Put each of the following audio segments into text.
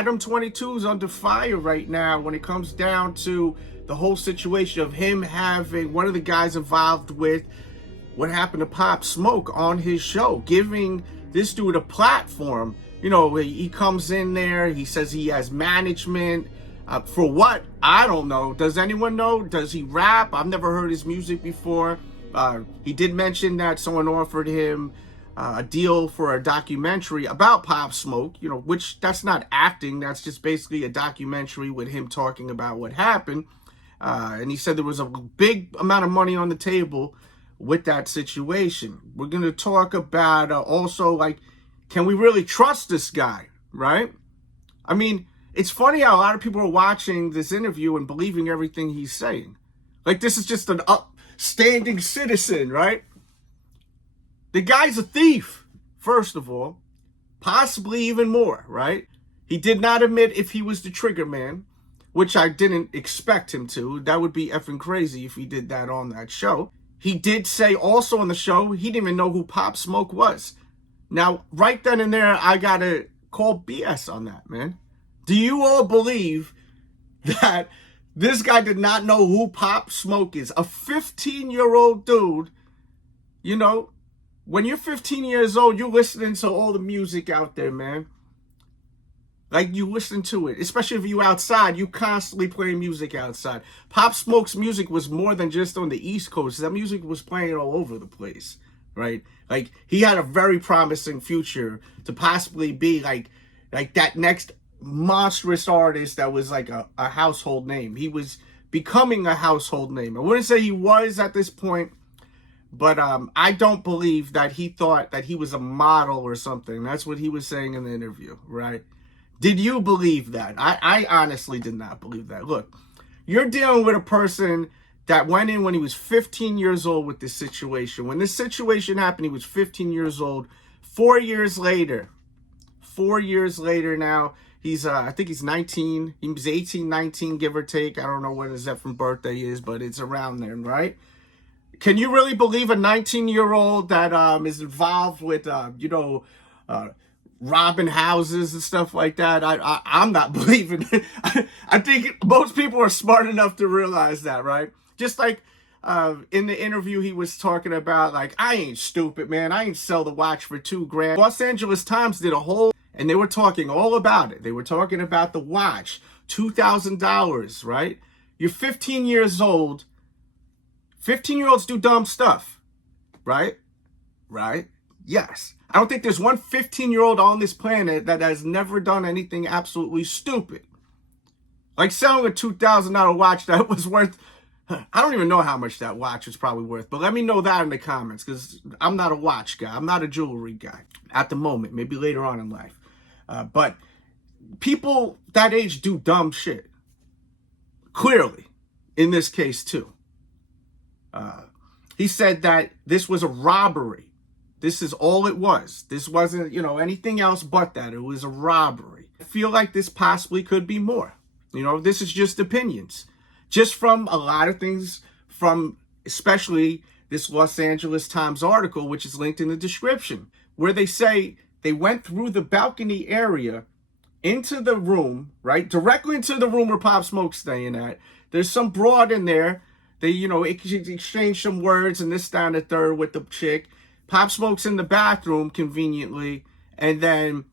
Adam22 is under fire right now when it comes down to the whole situation of him having one of the guys involved with what happened to Pop Smoke on his show, giving this dude a platform. You know, he comes in there, he says he has management. For what? I don't know. Does anyone know? Does he rap? I've never heard his music before. He did mention that someone offered him a deal for a documentary about Pop Smoke, you know, which that's not acting. That's just basically a documentary with him talking about what happened. And he said there was a big amount of money on the table with that situation. We're going to talk about also, like, can we really trust this guy, right? I mean, it's funny how a lot of people are watching this interview and believing everything he's saying. Like, this is just an upstanding citizen, right? The guy's a thief, first of all. Possibly even more, right? He did not admit if he was the trigger man, which I didn't expect him to. That would be effing crazy if he did that on that show. He did say also on the show he didn't even know who Pop Smoke was. Now, right then and there, I gotta call BS on that, man. Do you all believe that this guy did not know who Pop Smoke is? A 15-year-old dude, you know, when you're 15 years old, you're listening to all the music out there, man. Like, you listen to it. Especially if you outside, you constantly playing music outside. Pop Smoke's music was more than just on the East Coast. That music was playing all over the place, right? Like, he had a very promising future to possibly be like that next monstrous artist that was like a household name. He was becoming a household name. I wouldn't say he was at this point, but I don't believe that he thought that he was a model or something. That's what he was saying in the interview, right? Did you believe that? I honestly did not believe that. Look, you're dealing with a person that went in when he was 15 years old with this situation. When this situation happened, he was 15 years old. 4 years later now, he's, I think he's 19. He was 18, 19, give or take. I don't know what his effing birthday is, but it's around then, right? Can you really believe a 19-year-old that is involved with, robbing houses and stuff like that? I'm not believing it. I think most people are smart enough to realize that, right? Just like in the interview, he was talking about, like, I ain't stupid, man. I ain't sell the watch for $2,000. Los Angeles Times did a whole, and they were talking all about it. They were talking about the watch, $2,000, right? You're 15 years old. 15-year-olds do dumb stuff, right? Right? Yes. I don't think there's one 15-year-old on this planet that has never done anything absolutely stupid. Like selling a $2,000 watch that was worth, I don't even know how much that watch was probably worth, but let me know that in the comments, because I'm not a watch guy. I'm not a jewelry guy at the moment, maybe later on in life. But people that age do dumb shit. Clearly, in this case too. He said that this was a robbery. This is all it was. This wasn't, you know, anything else but that. It was a robbery. I feel like this possibly could be more. You know, this is just opinions. Just from a lot of things from especially this Los Angeles Times article, which is linked in the description, where they say they went through the balcony area into the room, right? Directly into the room where Pop Smoke's staying at. There's some broad in there. They, you know, exchange some words and this, that, and the third with the chick. Pop Smoke's in the bathroom conveniently, and then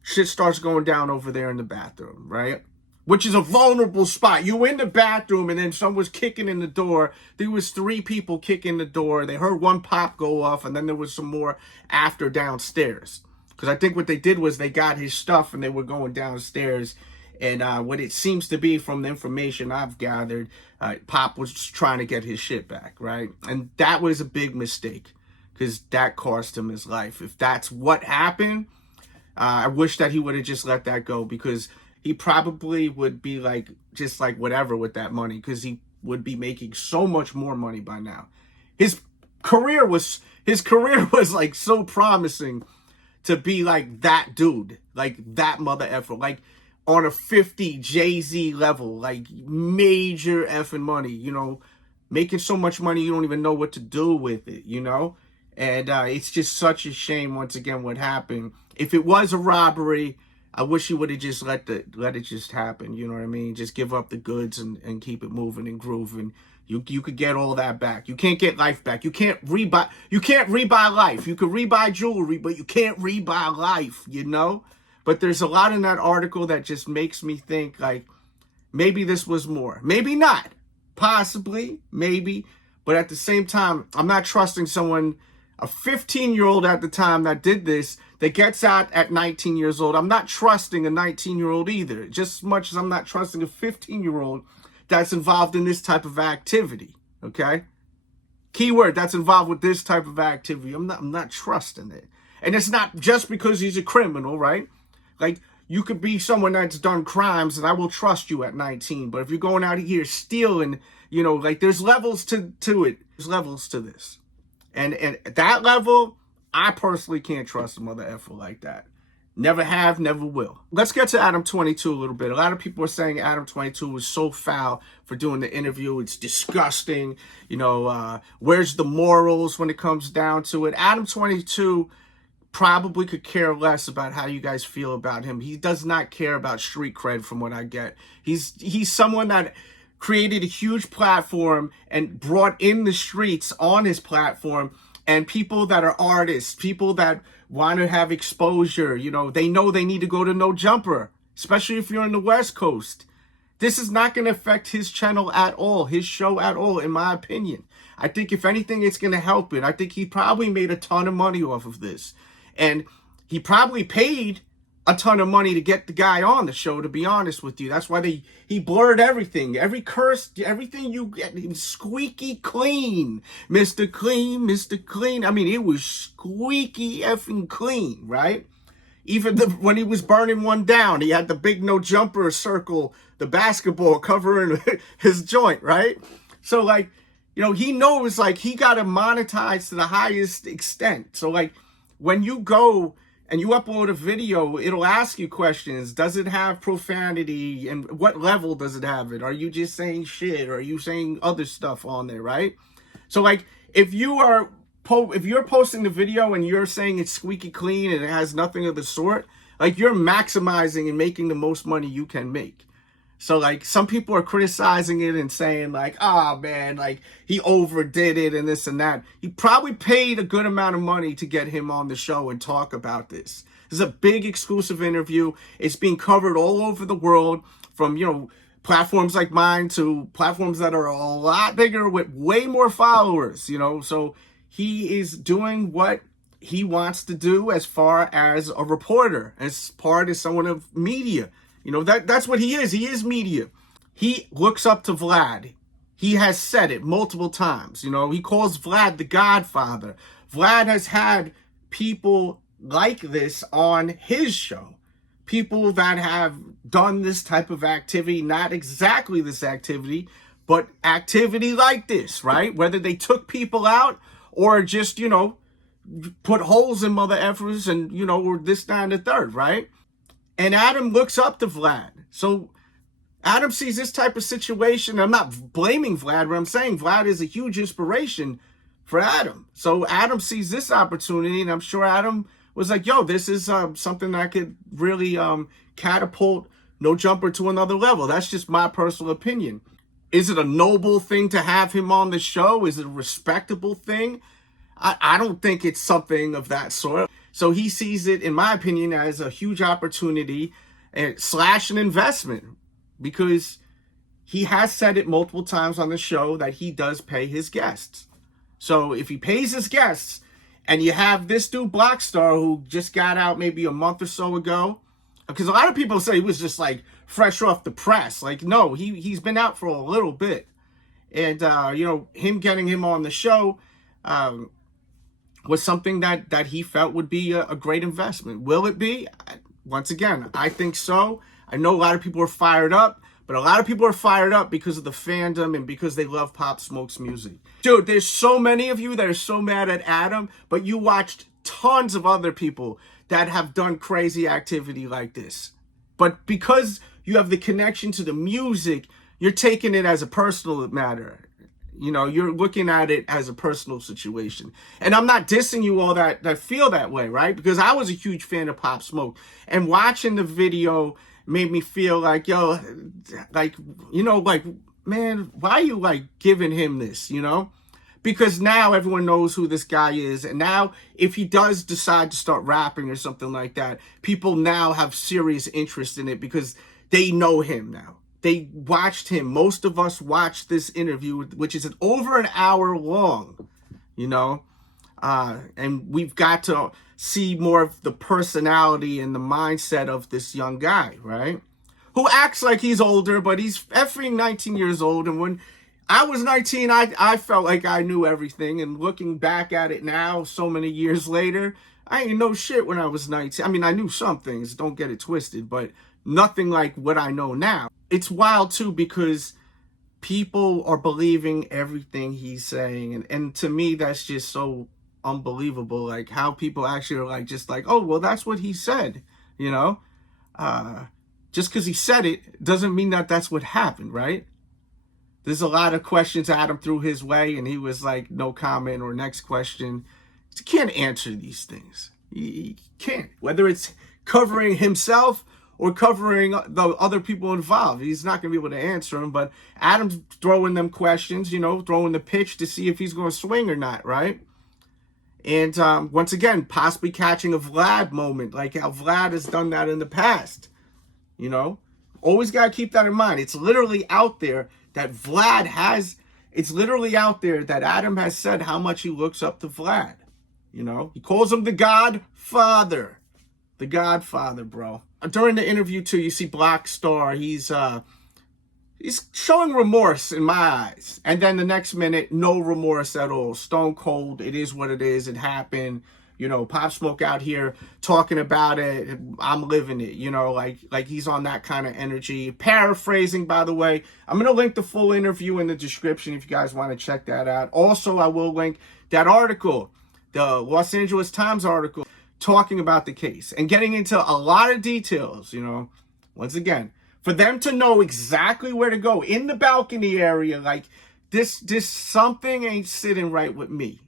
shit starts going down over there in the bathroom, right? Which is a vulnerable spot. You in the bathroom, and then someone's kicking in the door. There was 3 people kicking the door. They heard one pop go off, and then there was some more after downstairs. Because I think what they did was they got his stuff, and they were going downstairs. And what it seems to be from the information I've gathered, Pop was just trying to get his shit back, right? And that was a big mistake, because that cost him his life. If that's what happened, I wish that he would have just let that go, because he probably would be like, just like whatever with that money, because he would be making so much more money by now. His career was like so promising to be like that dude, like that mother effer, like on a 50 Jay-Z level, like major effing money, you know, making so much money you don't even know what to do with it, you know? And it's just such a shame, once again, what happened. If it was a robbery, I wish he would have just let it just happen. You know what I mean? Just give up the goods and keep it moving and grooving. You could get all that back. You can't get life back. You can't rebuy life. You could rebuy jewelry, but you can't rebuy life, you know? But there's a lot in that article that just makes me think, like, maybe this was more. Maybe not. Possibly. Maybe. But at the same time, I'm not trusting someone, a 15-year-old at the time that did this, that gets out at 19 years old. I'm not trusting a 19-year-old either. Just as much as I'm not trusting a 15-year-old that's involved in this type of activity. Okay? Keyword, that's involved with this type of activity. I'm not trusting it. And it's not just because he's a criminal, right? Like, you could be someone that's done crimes and I will trust you at 19. But if you're going out here stealing, you know, like, there's levels to it. There's levels to this. And at that level, I personally can't trust a mother effer like that. Never have, never will. Let's get to Adam22 a little bit. A lot of people are saying Adam22 was so foul for doing the interview. It's disgusting. You know, where's the morals when it comes down to it? Adam22 probably could care less about how you guys feel about him. He does not care about street cred from what I get. He's someone that created a huge platform and brought in the streets on his platform, and people that are artists, people that want to have exposure, you know they need to go to No Jumper, especially if you're on the West Coast. This is not going to affect his channel at all, his show at all, in my opinion. I think if anything, it's going to help it. I think he probably made a ton of money off of this. And he probably paid a ton of money to get the guy on the show, to be honest with you. That's why he blurred everything. Every curse, everything you get, squeaky clean. Mr. Clean, Mr. Clean. I mean, it was squeaky effing clean, right? Even when he was burning one down, he had the big No Jumper circle, the basketball covering his joint, right? So, like, you know, he knows, like, he got to monetize to the highest extent. So, like, when you go and you upload a video, it'll ask you questions. Does it have profanity? And what level does it have it? Are you just saying shit? Or are you saying other stuff on there, right? So, like, if you're posting the video and you're saying it's squeaky clean and it has nothing of the sort, like, you're maximizing and making the most money you can make. So, like, some people are criticizing it and saying, like, oh, man, like, he overdid it and this and that. He probably paid a good amount of money to get him on the show and talk about this. This is a big exclusive interview. It's being covered all over the world, from, you know, platforms like mine to platforms that are a lot bigger with way more followers, you know. So he is doing what he wants to do as far as a reporter, as part of someone of media. You know, that's what he is. He is media. He looks up to Vlad. He has said it multiple times. You know, he calls Vlad the Godfather. Vlad has had people like this on his show. People that have done this type of activity, not exactly this activity, but activity like this, right? Whether they took people out or just, you know, put holes in mother effers and, you know, or this, that, and the third, right? And Adam looks up to Vlad. So Adam sees this type of situation. I'm not blaming Vlad, but I'm saying Vlad is a huge inspiration for Adam. So Adam sees this opportunity, and I'm sure Adam was like, yo, this is something that could really catapult No Jumper to another level. That's just my personal opinion. Is it a noble thing to have him on the show? Is it a respectable thing? I don't think it's something of that sort. So he sees it, in my opinion, as a huge opportunity / an investment, because he has said it multiple times on the show that he does pay his guests. So if he pays his guests, and you have this dude Blockstar, who just got out maybe a month or so ago, because a lot of people say he was just like fresh off the press. Like, no, he's been out for a little bit. And, you know, him getting him on the show was something that he felt would be a great investment. Will it be? Once again, I think so. I know a lot of people are fired up, but a lot of people are fired up because of the fandom and because they love Pop Smoke's music. Dude, there's so many of you that are so mad at Adam, but you watched tons of other people that have done crazy activity like this. But because you have the connection to the music, you're taking it as a personal matter. You know, you're looking at it as a personal situation. And I'm not dissing you all that feel that way, right? Because I was a huge fan of Pop Smoke. And watching the video made me feel like, yo, like, you know, like, man, why are you, like, giving him this, you know? Because now everyone knows who this guy is. And now if he does decide to start rapping or something like that, people now have serious interest in it because they know him now. They watched him. Most of us watched this interview, which is over an hour long, you know. And we've got to see more of the personality and the mindset of this young guy, right? Who acts like he's older, but he's effing 19 years old. And when I was 19, I felt like I knew everything. And looking back at it now, so many years later, I ain't know shit when I was 19. I mean, I knew some things, don't get it twisted, but nothing like what I know now. It's wild, too, because people are believing everything he's saying. And to me, that's just so unbelievable. Like, how people actually are like, just like, oh, well, that's what he said, you know? Just because he said it doesn't mean that that's what happened, right? There's a lot of questions Adam threw his way, and he was like, no comment, or next question. He can't answer these things. He can't. Whether it's covering himself or covering the other people involved, he's not going to be able to answer them. But Adam's throwing them questions, you know, throwing the pitch to see if he's going to swing or not, right? And once again, possibly catching a Vlad moment, like how Vlad has done that in the past, you know? Always got to keep that in mind. It's literally out there that Vlad has, it's literally out there that Adam has said how much he looks up to Vlad. You know, he calls him the Godfather. The Godfather, bro. During the interview, too, you see Blockstar. He's showing remorse in my eyes. And then the next minute, no remorse at all. Stone cold. It is what it is. It happened. You know, Pop Smoke out here talking about it. I'm living it, you know, like he's on that kind of energy. Paraphrasing, by the way. I'm going to link the full interview in the description if you guys want to check that out. Also, I will link that article, the Los Angeles Times article, talking about the case and getting into a lot of details, you know. Once again, for them to know exactly where to go in the balcony area, like this something ain't sitting right with me.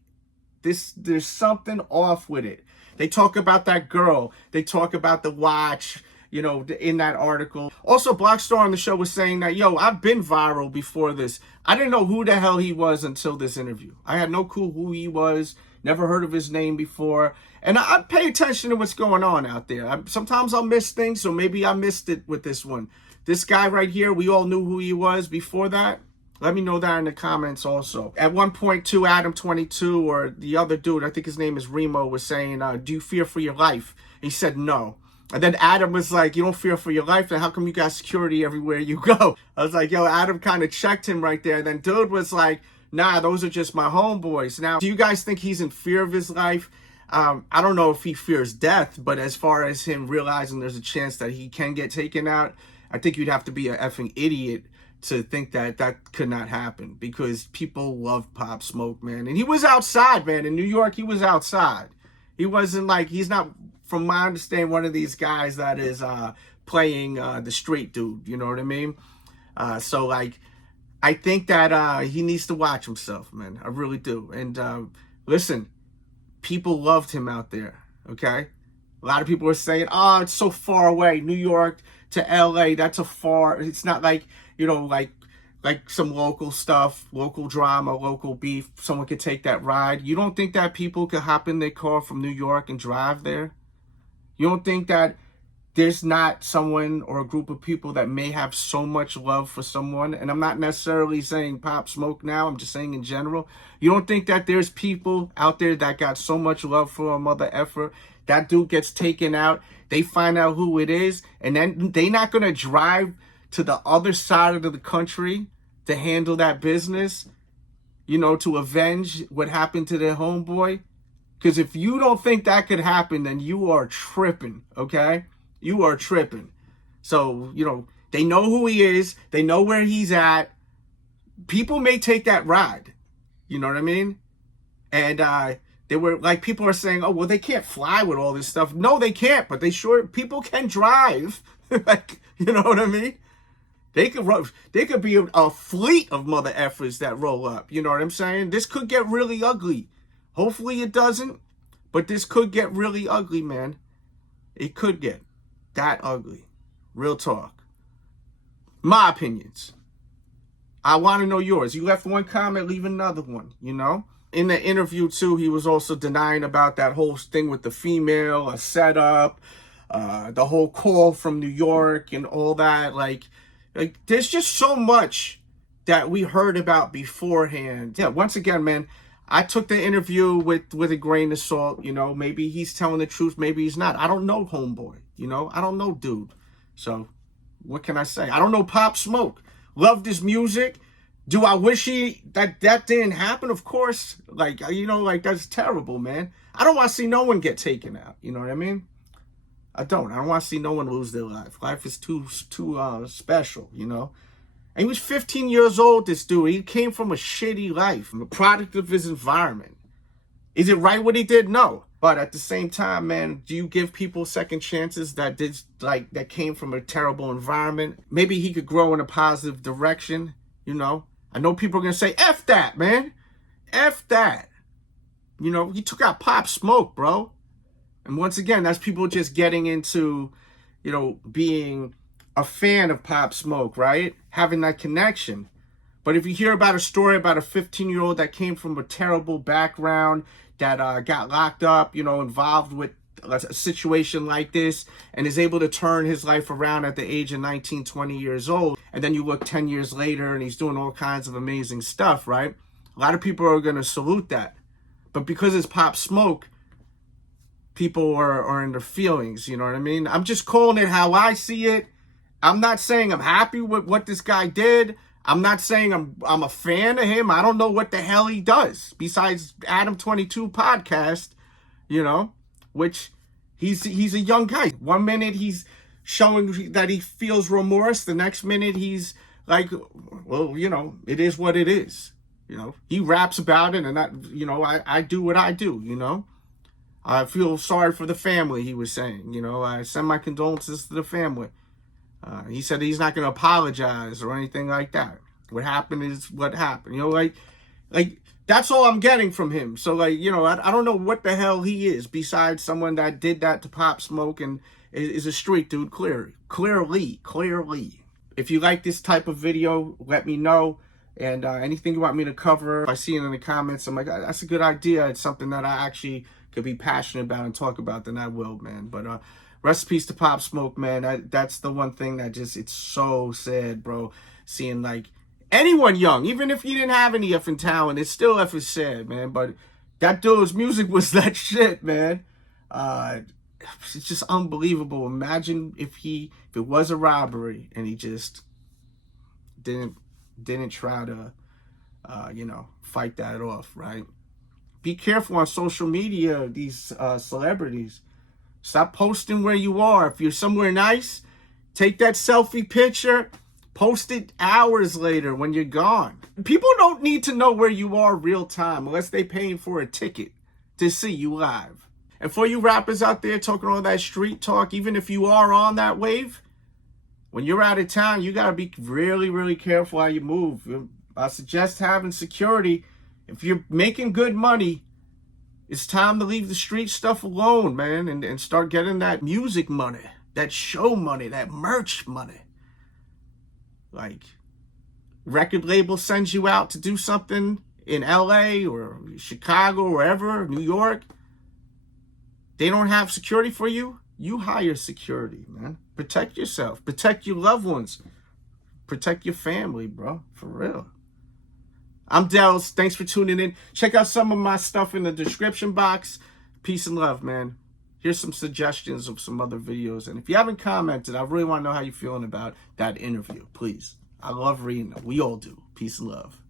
There's something off with it. They talk about that girl. They talk about the watch, you know, in that article. Also, Blockstar on the show was saying that, yo, I've been viral before this. I didn't know who the hell he was until this interview. I had no clue who he was. Never heard of his name before. And I pay attention to what's going on out there. Sometimes I'll miss things, so maybe I missed it with this one. This guy right here, we all knew who he was before that. Let me know that in the comments also. At one point, too, Adam22 or the other dude, I think his name is Remo, was saying, do you fear for your life? He said no. And then Adam was like, you don't fear for your life? Then how come you got security everywhere you go? I was like, yo, Adam kind of checked him right there. And then dude was like, nah, those are just my homeboys. Now, do you guys think he's in fear of his life? I don't know if he fears death, but as far as him realizing there's a chance that he can get taken out, I think you'd have to be an effing idiot to think that that could not happen, because people love Pop Smoke, man. And he was outside, man. In New York, he was outside. He wasn't like, he's not, from my understanding, one of these guys that is playing the street dude, you know what I mean? So, like, I think that he needs to watch himself, man. I really do. And listen, people loved him out there, okay? A lot of people were saying, oh, it's so far away. New York to LA, that's a far, it's not like, you know, like some local stuff, local drama, local beef. Someone could take that ride. You don't think that people could hop in their car from New York and drive there? You don't think that there's not someone or a group of people that may have so much love for someone? And I'm not necessarily saying Pop Smoke now. I'm just saying in general. You don't think that there's people out there that got so much love for a mother effer? That dude gets taken out. They find out who it is. And then they not going to drive to the other side of the country to handle that business, you know, to avenge what happened to their homeboy. Because if you don't think that could happen, then you are tripping, okay? You are tripping. So, you know, they know who he is. They know where he's at. People may take that ride. You know what I mean? And they were like, people are saying, oh, well, they can't fly with all this stuff. No, they can't, but they sure, people can drive. Like, you know what I mean? They could be a fleet of mother effers that roll up. You know what I'm saying? This could get really ugly. Hopefully it doesn't, but this could get really ugly, man. It could get that ugly. Real talk. My opinions. I want to know yours. You left one comment, leave another one, you know? In the interview, too, he was also denying about that whole thing with the female, a setup, the whole call from New York and all that. Like there's just so much that we heard about beforehand. Yeah, once again, man, I took the interview with a grain of salt. You know, maybe he's telling the truth, maybe he's not. I don't know, homeboy. You know, I don't know, dude. So what can I say? I don't know Pop Smoke. Loved his music. Do I wish that didn't happen? Of course. Like, you know, like, that's terrible, man. I don't want to see no one get taken out. You know what I mean? I don't want to see no one lose their life. Life is too special, you know? And he was 15 years old, this dude. He came from a shitty life, a product of his environment. Is it right what he did? No. But at the same time, man, do you give people second chances that came from a terrible environment? Maybe he could grow in a positive direction, you know? I know people are going to say, F that, man. F that. You know, he took out Pop Smoke, bro. And once again, that's people just getting into, you know, being a fan of Pop Smoke, right? Having that connection. But if you hear about a story about a 15-year-old that came from a terrible background, that got locked up, you know, involved with a situation like this, and is able to turn his life around at the age of 19, 20 years old, and then you look 10 years later and he's doing all kinds of amazing stuff, right? A lot of people are going to salute that. But because it's Pop Smoke, people are in their feelings, you know what I mean? I'm just calling it how I see it. I'm not saying I'm happy with what this guy did. I'm not saying I'm a fan of him. I don't know what the hell he does besides Adam22 podcast, you know, which he's a young guy. 1 minute he's showing that he feels remorse. The next minute he's like, well, you know, it is what it is. You know, he raps about it, and I do what I do, you know. I feel sorry for the family, he was saying. You know, I send my condolences to the family. He said he's not going to apologize or anything like that. What happened is what happened. You know, like that's all I'm getting from him. So, like, you know, I don't know what the hell he is besides someone that did that to Pop Smoke and is a street dude, clearly. If you like this type of video, let me know. And anything you want me to cover, if I see it in the comments, I'm like, that's a good idea. It's something that I actually could be passionate about and talk about, then I will, man. But rest in peace to Pop Smoke, man. That's the one thing that just, it's so sad, bro. Seeing, like, anyone young, even if you didn't have any effing talent, it's still effing sad, man. But that dude's music was that shit, man. It's just unbelievable. Imagine if it was a robbery and he just didn't try to, you know, fight that off, right? Be careful on social media, these celebrities. Stop posting where you are. If you're somewhere nice, take that selfie picture, post it hours later when you're gone. People don't need to know where you are real time unless they're paying for a ticket to see you live. And for you rappers out there talking all that street talk, even if you are on that wave, when you're out of town, you got to be really, really careful how you move. I suggest having security. If you're making good money, it's time to leave the street stuff alone, man, and start getting that music money, that show money, that merch money. Like, record label sends you out to do something in LA or Chicago, wherever, New York. They don't have security for you. You hire security, man. Protect yourself. Protect your loved ones. Protect your family, bro. For real. I'm Dels. Thanks for tuning in. Check out some of my stuff in the description box. Peace and love, man. Here's some suggestions of some other videos. And if you haven't commented, I really want to know how you're feeling about that interview. Please. I love reading them. We all do. Peace and love.